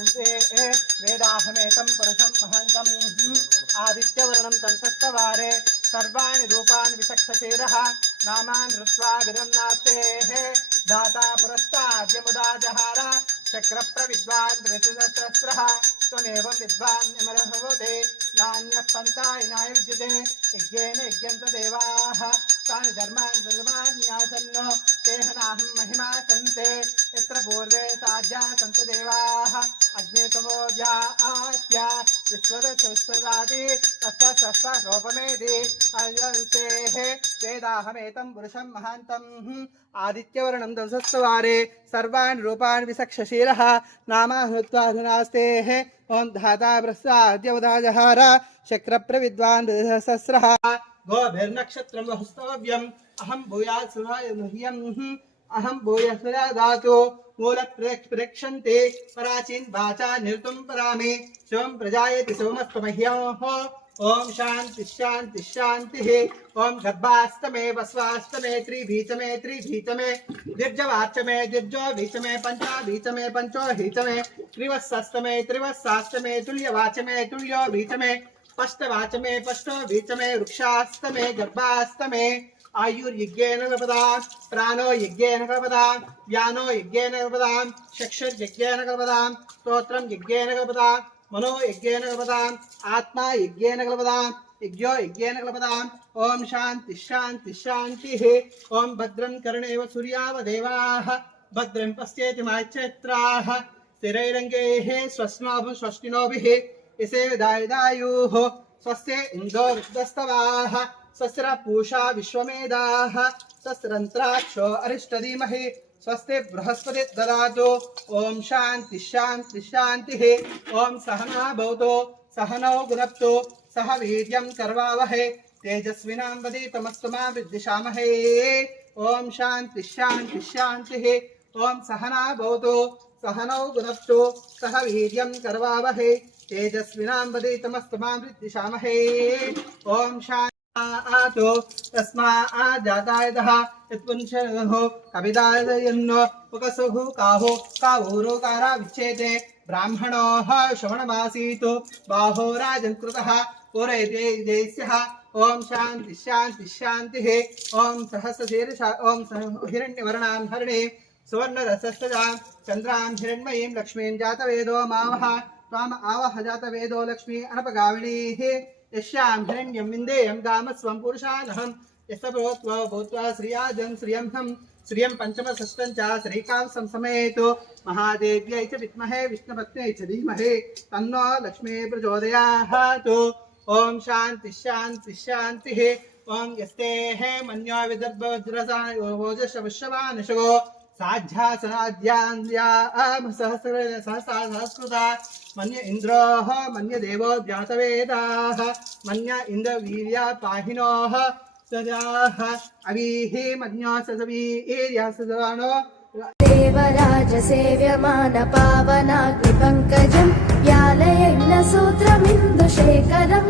वेदाहमेतं पुरुषं महन्तम् आदित्यवर्णं तन्तस्तवारे सर्वाणि रूपाणि विचक्षशीरः नामान् हृत्वा विरन्नास्तेः दाता पुरस्ताद्यमुदा जहार, चक्रप्रविद्वान् ऋतुसहस्रः त्वमेवं विद्वान् नान्यः पन्थायिनाय विद्यते, यज्ञेन यज्ञन्त देवाः तानि धर्मान् धर्मान्यासन् तेह नाहं महिमा सन्ते यत्र पूर्वे साध्या सन्तु देवाः। अग्ने समोद्या आस्या विश्वदशस्वदाति तस्य अयंसेः वेदाहमेतं पुरुषं महान्तम् आदित्यवर्णं सर्वान् रूपान् विसक्षशीरः नामाहृत्वा धनास्तेः ॐ धाता शक्रप्रविद्वान् गोभिर्नक्षत्रं बहुस्तव्यम् अहं भूयात् सुराय मह्यम्। अहं भूयसुरा धातु मूलप्रेक्षन्ते पराचीन् वाचा निरुतं परामे। शिवं प्रजायति सोमस्त्वमह्योः ॐ शान्ति शान्ति, शान्तिः। ॐ गर्भास्तमे वस्वास्तमे त्रिभीतमे त्रिभीतमे दीर्घवाचमे दीर्घो भीतमे पञ्चा भीतमे पञ्चो भीतमे त्रिवत्सस्तमे त्रिवत्सास्तमे तुल्यवाचमे, तुल्यो भीतमे पष्टवाचमे पष्टो भीतमे वृक्षास्तमे, गर्भास्तमे, आयुर्यज्ञेन कल्पदां प्राणो यज्ञेन कल्पदां व्यानो यज्ञेन कल्पदां चक्षुर्यज्ञेन कल्पदां स्तोत्रं यज्ञेन कल्पदां मनो यज्ञेन कल्पदाम् आत्मा यज्ञेन कल्पदां यज्ञो यज्ञेन कल्पदाम् ॐ शान्ति शान्ति, शान्तिः। ॐ भद्रं कर्णेव सूर्यावदेवाः। भद्रं पश्येति माचैत्राः स्थिरैरङ्गैः, स्वस्माभु, स्वस्तिनोभिः। यसे दायुः स्वस्य इन्दो वृद्धस्तवाः पूषा विश्वमेधाः स्वस्रन्त्राक्षो अरिष्टधीमहि स्वस्ति बृहस्पति ददातु। ॐ शान्ति शान्ति, शान्तिः। ॐ सहना भवतु, सहनौ गुणप्तु, सह वीर्यं कर्वावहै तेजस्विनां वदीतमस्तु मा विद्विषामहे ॐ शान्ति शान्ति, शान्तिः। सहना भवतु, सहनौ गुणप्तु, सह वीर्यं कर्वावहै तेजस्विनां वदीतमस्तु मा विद्विषामहे ॐ शान्ति आतो तस्मा जातायतः यत्पुंशः कविदायन्नो उपसुः काहो कावोरोकारा विच्छेते ब्राह्मणोः श्रवणमासीत् बाहो राजन् कृतः पुरैते जयस्यः ॐ शान्ति शान्ति शान्तिः ॐ सहस्रशीर्ष ॐ हिरण्यवर्णां हरिणे सुवर्णरसस्तजां चन्द्रां हिरण्मयीं लक्ष्मीं जातवेदो मावः त्वाम् आवह जातवेदो लक्ष्मी अनपगामिनीः यस्यां हिरण्यं विन्देयं गामस्वं पुरुषानहं। यस्तभूत्वा भूत्वा श्रियाजं श्रियंहं। श्रियं पञ्चमषष्ठं च समेतो। महादेव्यै च विद्महे विष्णुपत्न्यै च धीमहि। तन्नो लक्ष्मी प्रचोदयात् ॐ शान्ति शान्ति, शान्तिः। ॐ यस्तेः मन्यो विदर्भवज्रसा ओजशवश्यवानशगो साध्यासनाद्यान्द्याम सहस्र सहसा सहस्कृता मन्य इन्द्रोः मन्य देवो ज्ञातवेदाः मन्य इन्द्रवीर्या पाहिनोः सजाः अवीः मन्यो सवीर्या सजानो देवराज सेव्यमान पावनाग्निपङ्कजम् व्यालयन्नसूत्रमिन्दुशेखरं